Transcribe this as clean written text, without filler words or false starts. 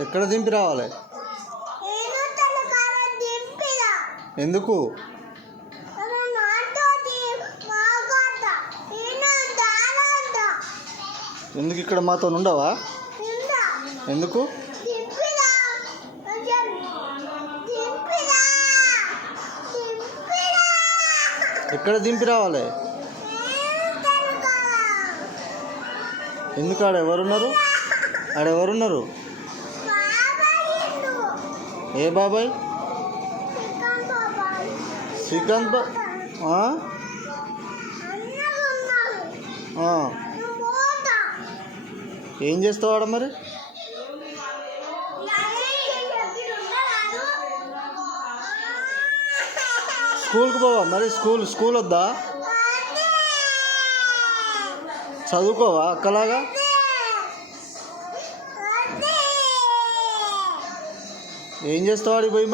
ఎక్కడ దింపి రావాలి? ఎందుకు? ఎందుకు ఇక్కడ మాతో ఉండవా? ఎందుకు? ఎక్కడ దింపి రావాలి? ఎందుకు? ఆడెవరున్నారు? ఆడెవరున్నారు? ఏ బాబాయ్? శ్రీకాంత్ ఏం చేస్తావు ఆడ మరి? స్కూల్కి పోవా మరి? స్కూల్ వద్దా? చదువుకోవా అక్కలాగా? ఏం చేస్తావు ఆడికి పోయి మరి?